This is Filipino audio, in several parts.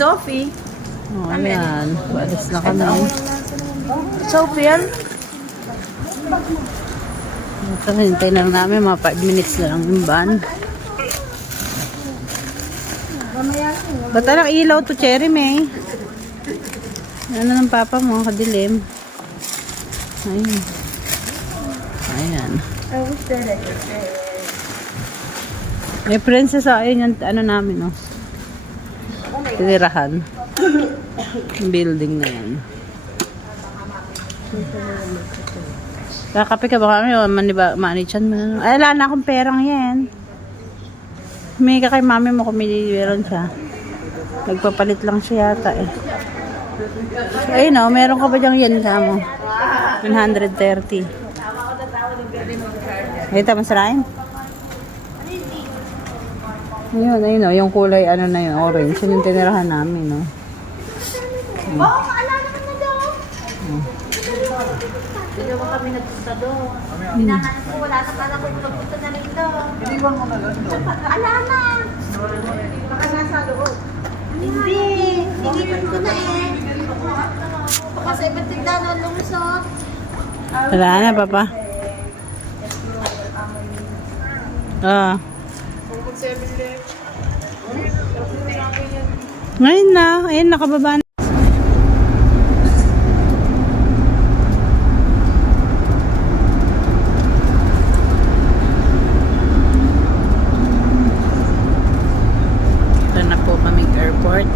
Sophie. Oh, ayan. Alis na kami. Sophie yan? Ito, hintay na lang namin. Mga 5 minutes na lang yung van. Ba't alang ilaw to, Cherry May? Ano ng papa mo? Kadilim. Ayan. Ayan. May princess, ayun yung ano namin, no? Tinirahan. Yung building na yan. Kakape ka ba kami? O manichan mo? Ay, wala na akong perang yan. May ka kay mami mo kung meron siya. Nagpapalit lang siya yata eh. So, ayun o, meron ka ba dyang yan ka mo? 130. Ito, masarain? Ayun, ayun o, yung kulay ano na yun, orange. Yun yung tinirahan namin, no? Oo, maalala ka na daw. Hindi mo kami nagpunta doon. Hinahanap ko, wala na pala kung nagpunta na rin doon. Iniwan mo na lang doon. Ala na. Baka nasa loob. Hindi. Iniwan ko na eh. Baka sa iba't tigda na lumusot. Wala na, papa. Ah. Ngayon na. Ayun, nakababa na. Ito na po kaming airport.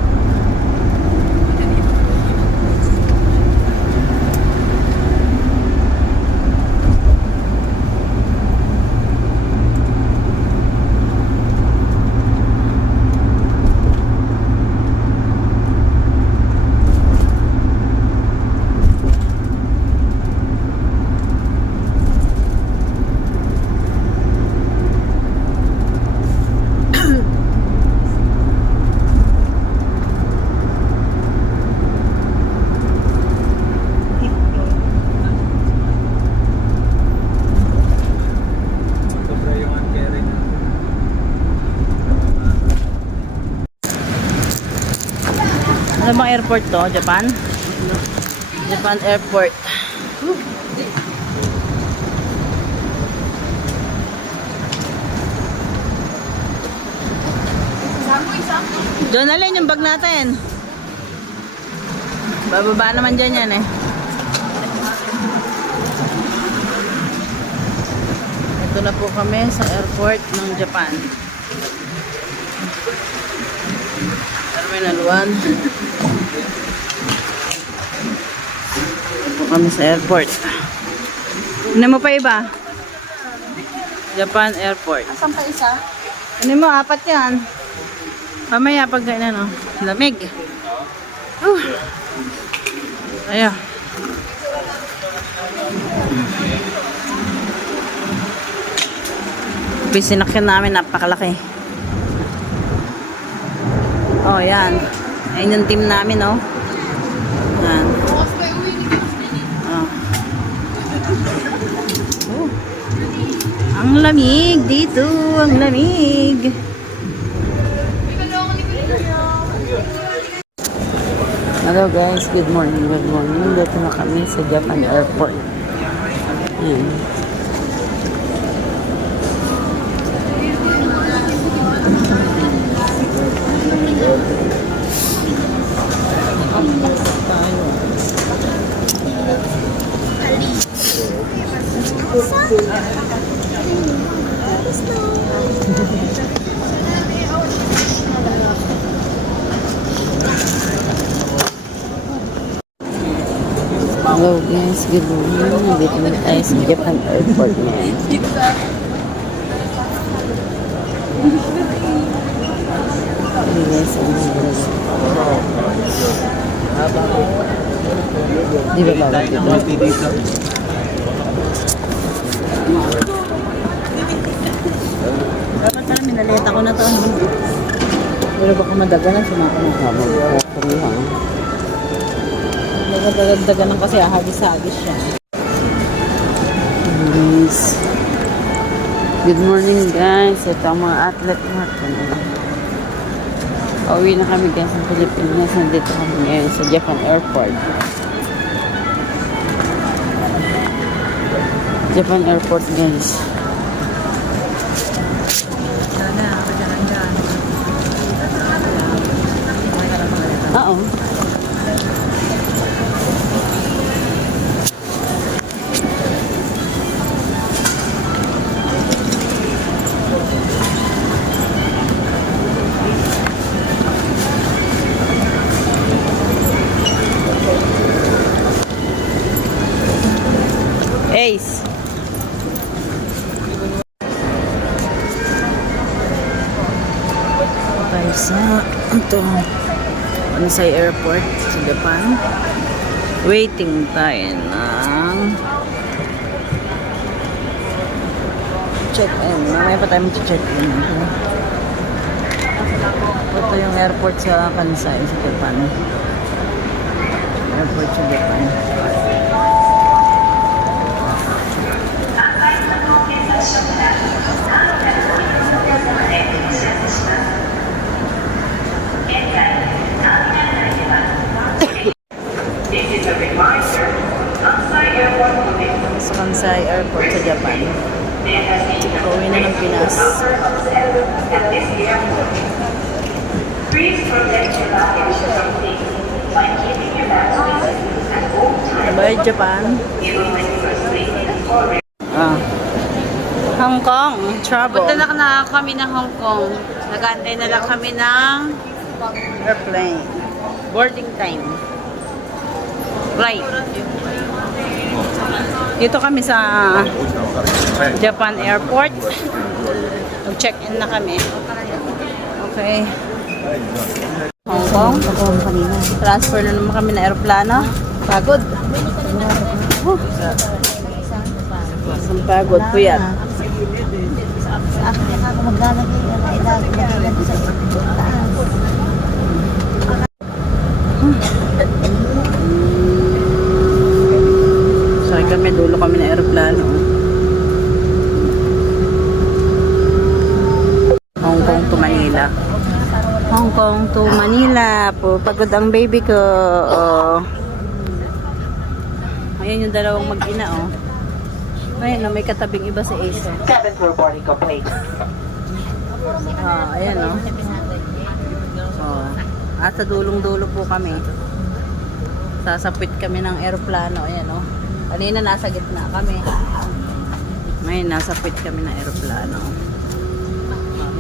Ano bang airport to? Japan? Japan airport. Doon alin yung bag natin. Bababa naman dyan yan eh. Ito na po kami sa airport ng Japan. Terminal 1. Ito kami sa airport. Ano mo pa iba? Japan airport. Asan pa isa? Ano mo? 4 yan. Mamaya pag ganyan, no? Lamig. Ayan. Sinakyan namin, napakalaki. Oh, yan. Ayun yung team namin, no? Yan. Oh. Oh. Ang lamig dito. Ang lamig. Hello guys, good morning, good morning. Dito na kami sa Japan Airport. Yan. Hello guys, good morning. Dito na tayo sa Japan Airport ngayon. Di ba bawal dito? Dapat pala minaleta ko na to. Pero baka madaganan siya na ako ng Nagdagdagan lang kasi hagis-hagis siya. Guys. Good morning guys. Ito ang mga athlete natin. Pauwi na kami guys sa Pilipinas. Nandito kami ngayon sa Japan Airport. Japan Airport guys. Oo. Ace. Tayo sa Kansai Airport sa Japan. Waiting tayo ng check-in. Mamaya pa tayo mag-check-in. Ito yung airport sa Kansai sa Japan. Airport sa Japan. Sa Kansai Airport sa Japan. Pauwi na ng Pinas. Bye, Japan. Hong Kong travel. Punta na kami ng Hong Kong. Nag-aantay na lang kami ng airplane. Boarding time. Flight. Dito kami sa Japan Airport. Mag-check-in na kami. Okay. Hong Kong. Transfer na naman kami na aeroplano. Pagod. Ang pagod po yan. Sakay kami, dulo kami na aeroplano. Hong Kong to Manila. Hong Kong to Manila. Pagod ang baby ko. Oh. Ayan yung dalawang mag-ina, oh. Ayan, may katabing iba si Ace. Cabin crew boarding complete. Ayan, oh. At sa dulong-dulo po kami. Sasapit kami ng aeroplano. Ayan, oh. Kanina nasa gitna kami. Ngayon, nasapit kami ng aeroplano.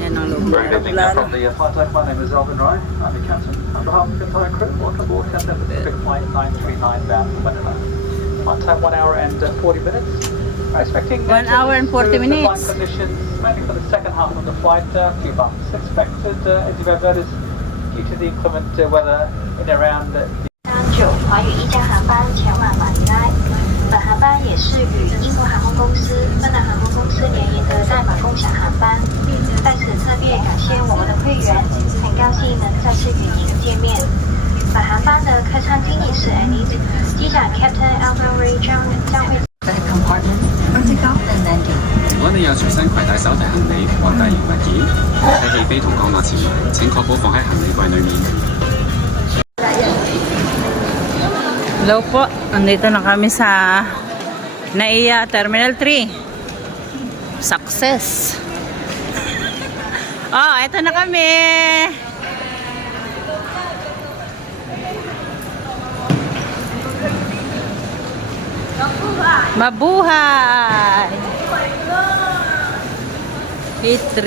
Ayan ang loob ng aeroplano. From the flight deck, my name is Alvin Roy. I'm the captain. On behalf of the entire crew, welcome aboard Cathay Pacific Flight 939 bound for Manila. Flight time 1 hour and 40 minutes. Expecting 1 hour and 40 minutes. Conditions, mainly for the second half of the flight, few bumps expected as you've noticed due to the inclement weather in around the 9华语一家航班前往马尼拉，本航班也是与英国航空公司、芬兰航空公司联营的代码共享航班。在此特别感谢我们的会员，很高兴能再次与您见面。本航班的客舱经理是 Annie， 机长 Captain Alvin Ray 将会。 如果你有隨身攜帶手提行李或大型物件，喺起飛同降落前，請確保放喺行李櫃裏面。 Hello po, andito na kami sa NAIA Terminal 3. Success! Oh, eto na kami! Mabuhay! P3.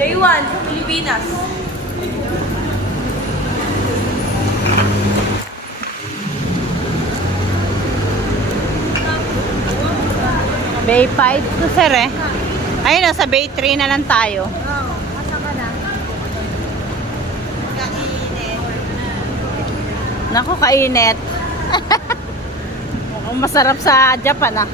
Day 1 sa Pilipinas. Bay 5 to sir eh. Ayun na, sa Bay 3 na lang tayo. Oo, asa ka na? Naku, kainit. Mukhang masarap sa Japan ah.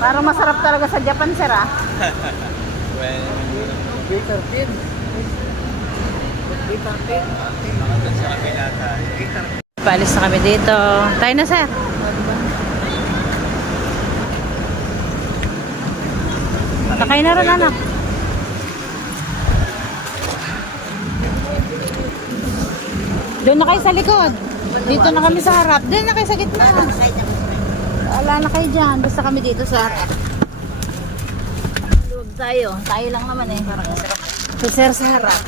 Parang masarap talaga sa Japan, sir ah. Paalis na kami dito. Tayo na, sir. Sakay na rin, anak. Doon na kayo sa likod. Dito na kami sa harap. Doon na kayo sa gitna. Wala na kayo dyan. Basta kami dito sa harap. Luwag tayo. Tayo lang naman eh. Parang si sir sa harap.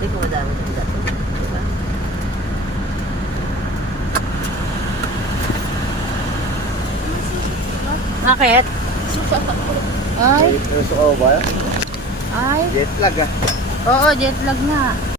Hindi ko madami dito. Diba? Bakit? Ay. Gusto ko ba? Ay. Jet lag ah. Oo, jet lag nga.